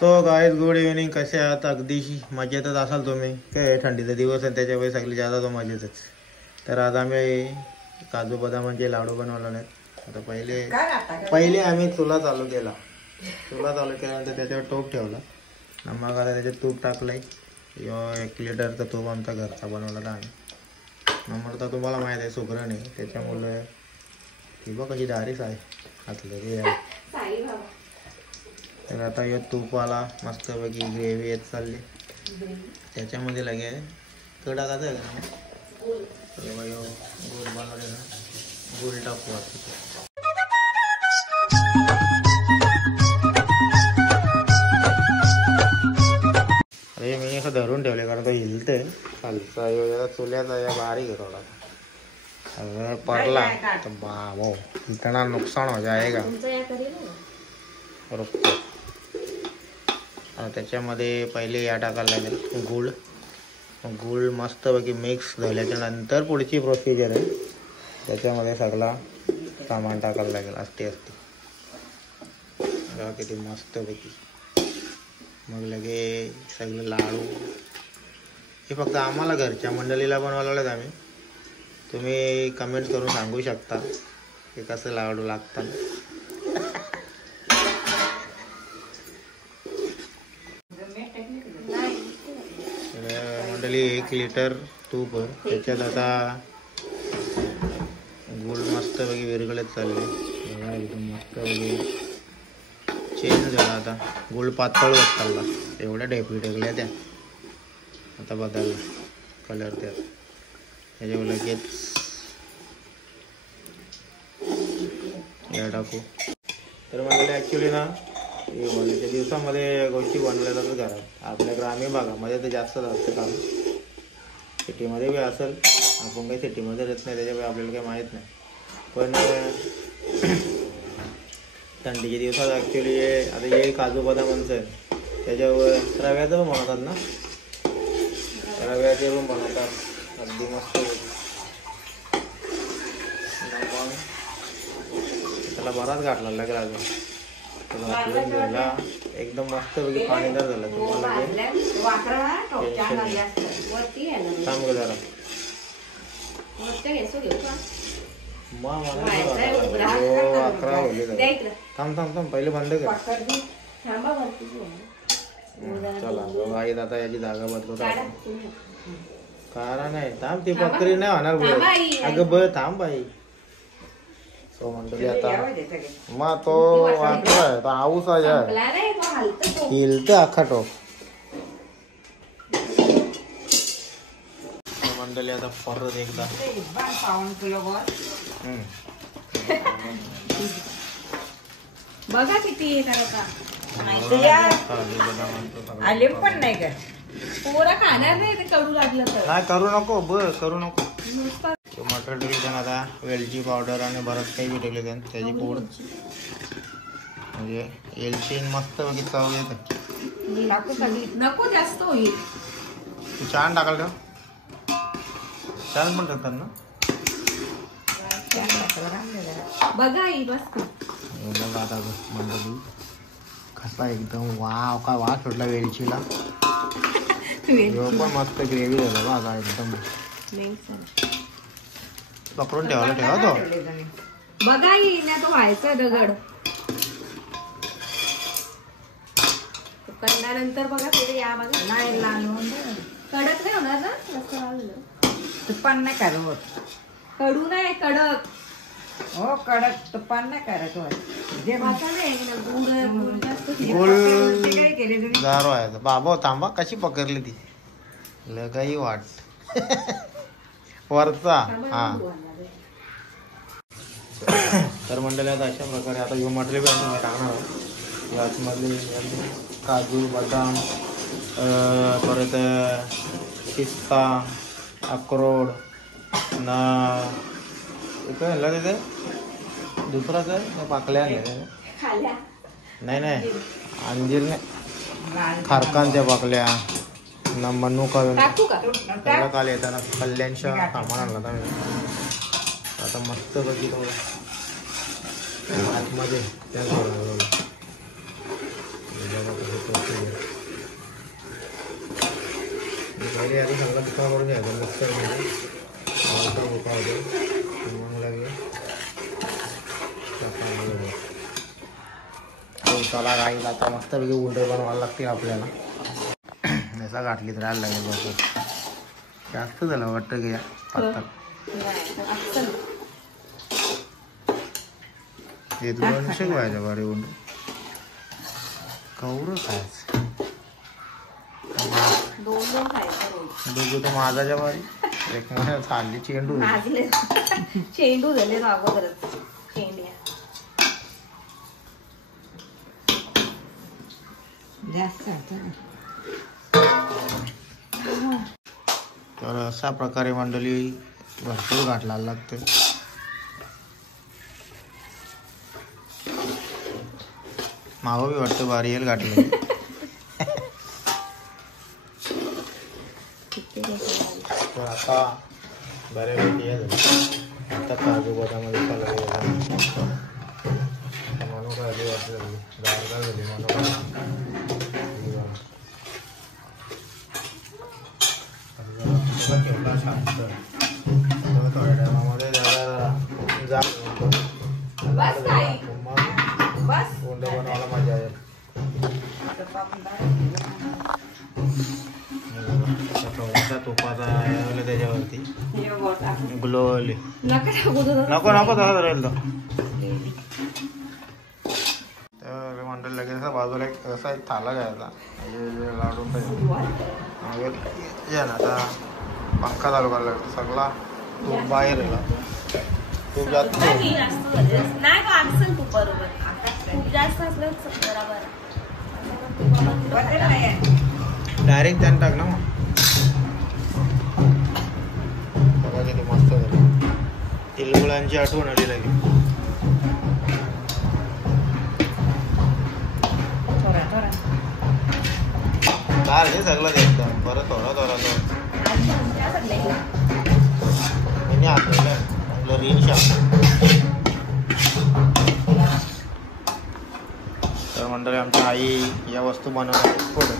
So guys good evening. कसे आहात? अगदी मजेतच असाल तुम्ही. काय थंडीचा दिवस आहे त्याच्यामुळे सगळी जादा तो मजेतच. तर आज आम्ही काजू बदामाचे लाडू बनवले आहेत. आता पहिले आम्ही चुला चालू केल्यानंतर त्याच्यावर टोप ठेवला. मग आता त्याच्यात तूप टाकलंय. 1 लिटरचा तूप आमचा घरचा बनवला आम्ही. नंबर तर तुम्हाला माहीत आहे सुगरण आहे त्याच्यामुळे ती बघ कशी दारीच आहे घातलेली आहे. तर आता हे तूपवाला मस्तपैकी ग्रेव्ही येत चालली. त्याच्यामध्ये लगे कडा टाकायचं आहे का गुळ बनवलेला गुळ टाकू आता. अरे मी असं धरून ठेवले कारण तो हिलते खालचा चुल्याचा या बारीक आहे थोडा. अगर पडला तर बाबो इतना नुकसान हो जाएगा. बरोबर. त्याच्यामध्ये पहिले या टाकायला लागेल गूळ. गूळ मस्तपैकी मिक्स झाल्याच्या नंतर पुढची प्रोसिजर आहे. त्याच्यामध्ये सगळा सामान टाकायला लागेल असते किती मस्तपैकी. मग लगे सगळं लाडू हे फक्त आम्हाला घरच्या मंडळीला बनवायला लागलेत आम्ही. तुम्ही कमेंट करून सांगू शकता की कसं लाडू लागतात. मंडळी 1 लिटर तूप त्याच्यात आता गुळ मस्तपैकी विरघळत चालले. एकदम मस्तपैकी चेंज झाला. आता गुळ पातळ होत चालला. एवढ्या ढेपी टेकल्या त्या आता बदलला कलर त्याच्यावर लगेच या टाकू. तर मला ॲक्च्युली ना होळीच्या दिवसामध्ये गोष्टी बनवल्या जातात घरात. आपल्या ग्रामीण भागामध्ये तर जास्त असतं काम. सिटीमध्ये बी असेल. आपण काही सिटीमध्ये राहत नाही त्याच्यामुळे आपल्याला काही माहीत नाही. पण थंडीच्या दिवसात ॲक्च्युली आता हे काजू बदामांचं आहे त्याच्यावर रव्याचं पण बनवतात ना. रव्याचे पण बनवतात अगदी मस्त. त्याला बराच गाठला लागेल अजून. त्याला एकदम मस्त पैकी पाणीदार झाला. तुम्हाला थांब ग जरा. थांब पहिले बंद कर. चला आई आता याची जागा बदलत कारण नाही. थांब ती बकरी नाही होणार. अगं ब थांब बाई. सो मंडळी आता मग तो वाटला आहे तो आऊस आहे हिलते अख्खा टोप. मंडळी आता परत एकदा बघा किती आले पण नाही का पोरा खाणार नाही. ते कडू लागलं तर नाही करू नको करू नको. मटर टाकले आता वेलची पावडर आणि बरंच काही बी टाकले त्याची पूड म्हणजे एलची मस्त वगैरे चव येते. नको जास्त होईल. तू छान टाकाल का? छान पण टाकतात ना. बघा बस आता मंडळी कसा एकदम वाव काय वास सुटला वेलचीला. पण मस्त ग्रेव्ही झाला बघा एकदम. पकडून ठेवायला ठेवा तो. बघा नाही तो व्हायचा दगड. कंदानंतर बघा पुढे या बघा. नाही कडक नाही होणार ना. तुपान नाही करत. कडू नाही कडक. हो कडक तुपान नाही करत. गारो आहे बाबा. थांबा कशी पकडली ती लगाई वाट वरचा. हा तर मंडळी आता अशा प्रकारे आता हे मटेरियल टाकणार आहोत. याचमधले काजू बदाम परत पिस्ता अक्रोड ना काय आणलं तिथे दुसराच आहे पाकल्या नाही अंजीर नाही खारकांच्या पाकल्या ना मनुका त्याला काल येताना कल्याणच्या सामान आणला होता मी. आता मस्त बघी आतमध्ये त्या पहिले आधी चांगला बुका करून घ्यायचा मिक्सरमध्ये. हलका बुका होतो मग लगे चला राहील. आता मस्तपैकी उंडे बनवायला लागतील आपल्याला. असा घातली तर राहायला लागेल बरोबर. जास्त झालं वाटतं की या पातळ. हे तुला शिकवायचं बरे उंड कवरं खायचं. दोघं तर माझाच्या बारी एक महिन्यात चालली चेंडू चेंडू झाले अगोदरच चेंड्या जास्त. तर अशा प्रकारे मंडळी भरपूर घाटला लागते. मावं बी वाटतं बारी येईल घाटलं. तर आता बऱ्यापैकी आता काजू बदामध्ये मनोका आली वाटली गारगार झाली मनोका. ठेवला शांत थोड्या टायमामध्ये जा कोंड बनवायला मजा येईल. थोडासा तुपाचा त्याच्यावरती ग्लोली नको नको तसा राहील तो. तर मंडळ लगेच बाजूला असा एक थाला घ्यायचा लाडून या ना. आता पंखा चालू करायला लागतो सगळा तूप बाहेर येला. तूप जास्त डायरेक्ट त्यानं टाक ना मग. बघा किती मस्त झालं. तिलगुळांची आठवण आली लागेल. दार हे सगळं एकदम परत थोडा थोडा मी आपल्याला रील तर मंडळी आमच्या आई या वस्तू बनवणार पुढे.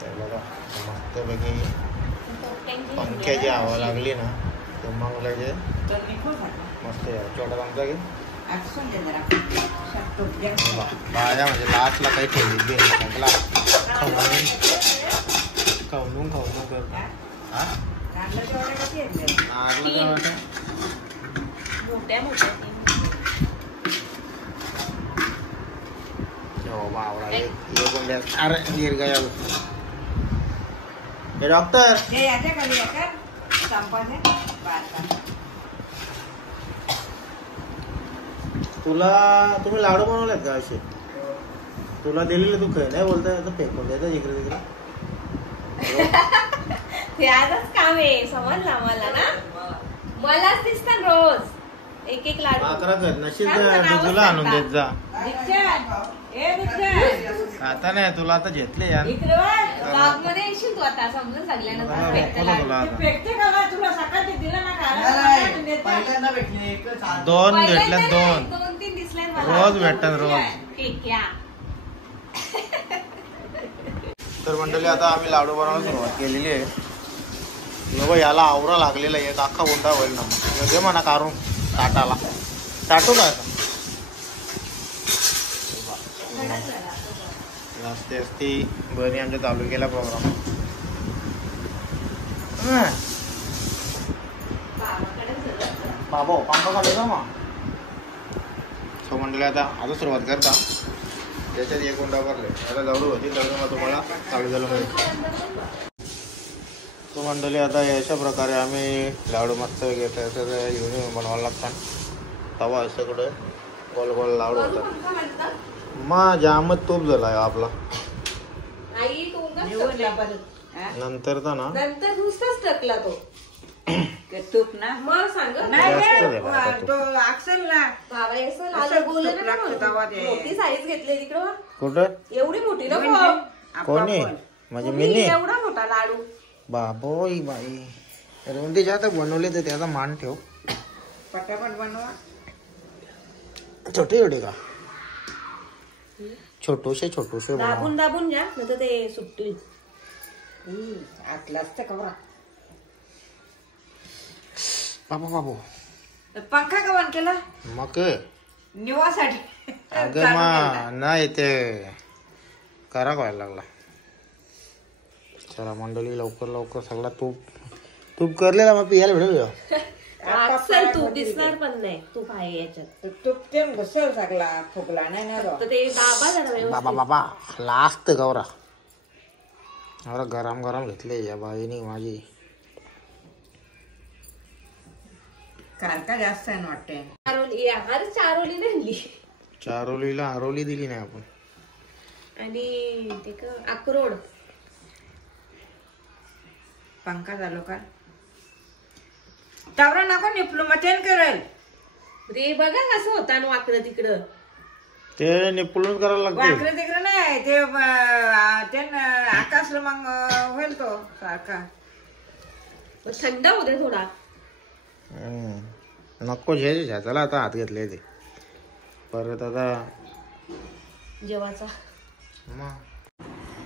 तर बघा मस्तपैकी पंख्याची हवा लागली ना तर मग लगे मस्त छोटा आमचा घे बाया म्हणजे लास्टला काही ठेवली खाऊन करतो. अरे दीर्घ डॉक्टर तुम्ही लाडू बनवलेत का असे? तुला दिलेले तू खाय नाही बोलताय आता फेकून द्यायचं इकडे तिकडे. ते आजच काम आहे समजला मला ना. मलाच दिसतात रोज एक एक लाडू. अकरा कर नशीब तुला आणून देत जा. आता नाही तुला आता घेतले यार. मध्ये येशील तू आता समजून सगळ्यांना. दोन भेटले दोन 2-3 दिसले रोज भेटतात रोज. तर मंडळी आता आम्ही लाडू बनवायला सुरुवात केलेली आहे. याला आवरा लागलेला आहे. एक अख्खा उंडा होईल ना मग घे म्हणा काढून ताटाला. ताटू का असते असते बरी आमच्या तालुक्याला प्रोग्राम. बाबा पंखा काढायचा मग. सो मंडळी आता सुरुवात करता. त्याच्यात एक उंडा भरले आता दौडू होती तर मग तुम्हाला चालू झालं पाहिजे. तो मंडळी आता अशा प्रकारे आम्ही लाडू मस्त घेतो. घेऊन बनवायला लागतात. तवा सगळं गोल गोल लाडू होतात. मग जामच तूप झाला आपला. नंतर तर ना नंतर नुसताच टाकला तो तूप ना. मग सांग मोठी साईज घेतली तिकडं. कुठं एवढी मोठी ना कोणी म्हणजे मिनी एवढा मोठा लाडू. बाबोई बाई रुंदीच्या आता बनवले तर त्याचा मान ठेव. पटापट बनवा. छोटे छोटे का छोटूसे दाबून दाबून घ्या नाही तर ते सुटतील. आतला असतं कवरा. बाबा बाबू पंखा का बंद केला मग निवासाठी? अगं मा नाही ते करा व्हायला लागला. चला मंडळी लवकर लवकर सगळा तूप तूप करलेला मग पियाला भेटू. अक्सर तूप दिसणार पण नाही तूप आहे याच्यात. तूप ते घुसल सगळा फुगला नाही ना तो. तर ते बाबा जरा व्यवस्थित. बाबा बाबा लास्ट गौरा एवढा गरम गरम घेतले या बाईनी माझी. कारका जास्त आहे ना वाटते. चारोली यार चारोली नाही आणली. चारोलीला आरोली दिली नाही आपण. आणि ते का अक्रोड. पंखा झालो का तवरा नको निपलो मचेन करेल. ते बघा कसं होता ना वाकडं तिकडं. ते निपुण करायला लागते. वाकडे तिकडे नाही ते आकाशला मग होईल तो सारखा. थंड होते थोडा. नको झ्याचाला आता हात घेतले ते परत आता जेवाचा. मग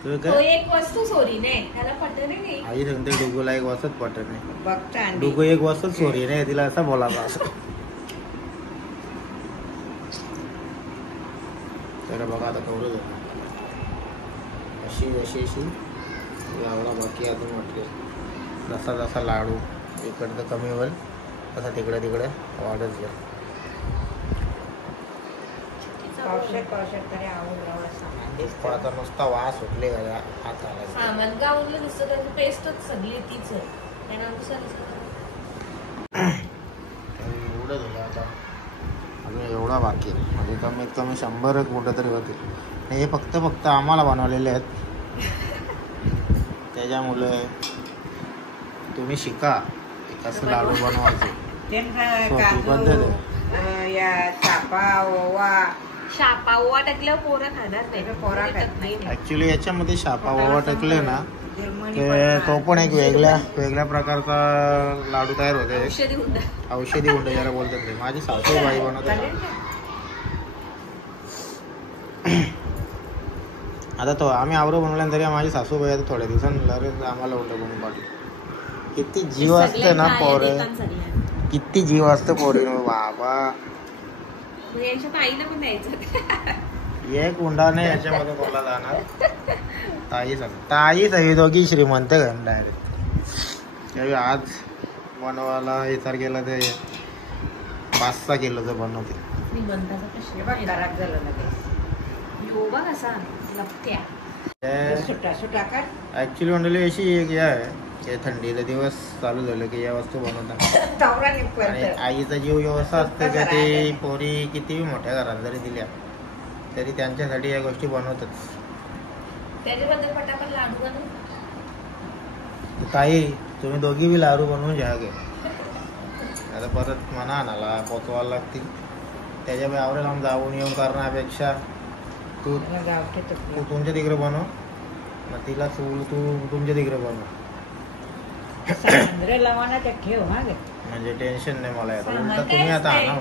तो एक वस्तू सोरी नाही त्याला पटत नाही. आई सांगते डुगूला एक वाजताच पटत नाही. बघता डुगू एक वाजताच सोरी नाही तिला असा बोलायचा असं. तर बघा आता कवडं अशी अशी अशी लावला बाकी अजून वाटले. जसा जसा लाडू इकडं कमी होईल तसा तिकडे तिकडे वाढत गेला. तरी आवडला आता नुसता वास सुटले का हात आला. सामान गावलं नुसतं त्याची पेस्टच सगळी तीच आहे. एवढं झालं आता अजून एवढा बाकी म्हणजे कमीत कमी 100 कुठं तरी होतील. हे फक्त आम्हाला बनवलेले आहेत. त्याच्यामुळे तुम्ही शिका कसं लाडू बनवायचे. काजू या शापा ओवा टाकल्यावर पोरं खाणार नाही. पोरा खात नाही. ऍक्च्युली याच्यामध्ये शापा ओवा टाकले ना ते तो पण एक वेगळ्या प्रकारचा लाडू तयार होते. औषधी हुंडा याला बोलतात ते. माझी सासूबाई बनवते. आता तो आम्ही आवरो बनवल्यानंतर माझी सासूबाई आता थोड्या दिवसांनी आम्हाला हुंडा बनवून पाठवली. किती जीव असते ना पोरे. किती जीव असतं पोरी बाबा. यांच्या आईला पण द्यायचं. एक हुंडा नाही याच्यामध्ये बोला जाणार. ताई सगळी दोघी श्रीमंत घर डायरेक्ट. आज बनवायला विचार केला ते 5-6 किलोचं बनवते. श्रीमंताचा प्रश्न खराब झालं ना ते. योबा कसा लपत्या. सुटा कर. ऍक्च्युली मंडळी अशी एक हे आहे की थंडीचे दिवस चालू झाले की या वस्तू बनवतात. आणि आईचा जीव व्यवस्था असते का ते पोरी किती मोठ्या घरात जरी दिल्या तरी त्यांच्यासाठी या गोष्टी बनवतात. त्याच्याबद्दल पटापट लाडू बनव. ताई तुम्ही दोघी बी लाडू बनवून घ्या गे. आता परत म्हणा आणाला पोचवायला लागतील. त्याच्या आवडेल आम जाऊन येऊन करण्यापेक्षा तू तुमच्या तिकडे बनव मग तिला तू तुमच्या तिकडे बनव. ठेव म्हणजे टेन्शन नाही मला येतं. उलट तुम्ही आता आणा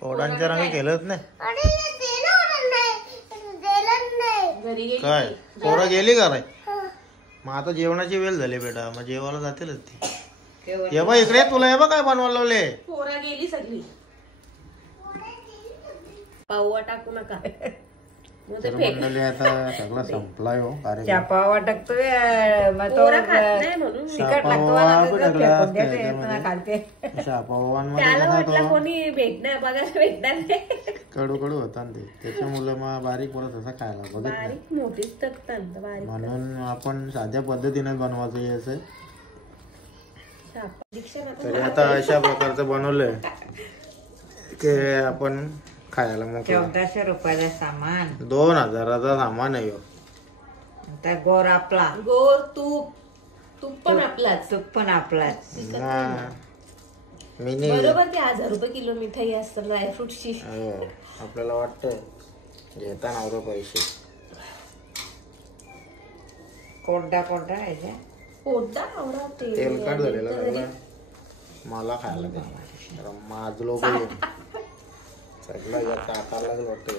पोडांच्या रंग केलंच नाही काय. पोरं गेली का रे. मग आता जेवणाची वेळ झाली बेटा. मग जेवायला जातीलच ती. ये बा इकडे तुला हे बा काय बनवायला लावले. पोरा गेली सगळी. पाऊवा टाकू नका. मंडळी आता सगळं संपलाय हो. चापावा टाकतोय कोणी भेटणार बघायला भेटणार नाही. कडू कडू होता ते. त्याच्यामुळे मग बारीक परत असा खायला बघत नाही. मोठीच टाकतात म्हणून आपण साध्या पद्धतीने बनवायचं याचं. तरी आता अशा प्रकारचं बनवलंय की आपण खायला मग 1400 रुपयाचा सामान. 2000चा सामान आहे. गोर आपला. गोर तूप पण आपलाच. तूप पण आपलाच. बरोबर ते 1000 रुपये किलो मिठाई असतं ड्रायफ्रुटची. आपल्याला वाटतं घेता नव्हतं पैसे. कोरडा याच्या तेलकट झालेला मला खायला. माजलो सगळं याचा आकार लागेल वाटतं.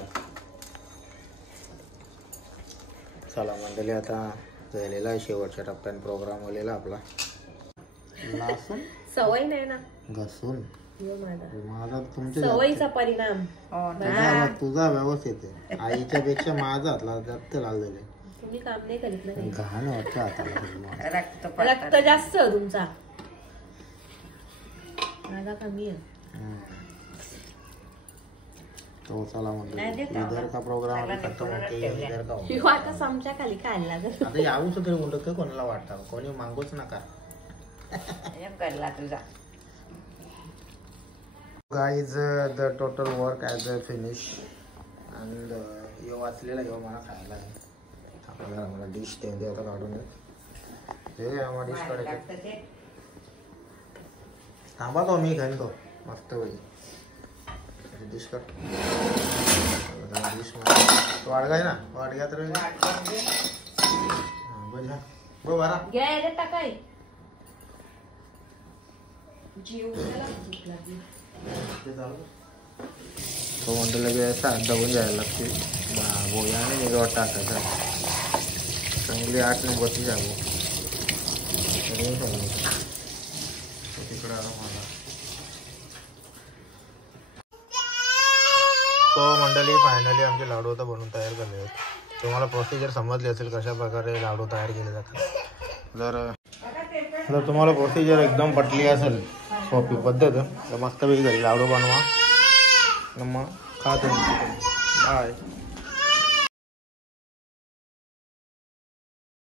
चला मंडळी, आता झालेला आहे शेवटच्या टप्प्यात प्रोग्राम आलेला आपला. लसूण सवय नाही ना घसून यो माझा माझा तुमच्या सवयीचा परिणाम. हो ना. तुझा व्यवस्थित आहे. आईच्या पेक्षा माझा हातला जास्त लाल झाले. तुम्ही काम नाही करीत ना काही. घाण वाटतं हाताला. रक्त रक्त जास्त तुमचा, माझा कमी आहे. तो चला म्हणतो नाही देत इधर का प्रोग्राम अभी खत्म होते इधर का होता. यो आता समच्या खाली खायला लागेल. आता यावूच तरी म्हणतो काय कोणाला वाटतं, कोणी मागूच नका. करला तुझा. Guys the total work as a finish and यो वाचलेला यो मला खायला आहे. आपल्याला मला डिश ते आता काढून हे आम्हाला डिश काढायचं. थांबा तो मी घेऊन तो मस्त होईल डिश कर. डिश वाडगाय ना वाडग्या तर बरं घ्यायला टाकाय जीव भूक लागली. तो म्हणतो लगेच दबून जायला लागते. बोयाने निघावत टाकायचा चांगली 8 नंबरची जागो तिकडे आला मला. तो मंडळी फायनली आमचे लाडू आता बनवून तयार झाले आहेत. तुम्हाला प्रोसिजर समजली असेल कशा प्रकारे लाडू तयार केले जातात. जर तुम्हाला प्रोसिजर एकदम पटली असेल सोपी पद्धत तर मस्तपैकी घरी लाडू बनवा. मग खा तुम्ही. बाय.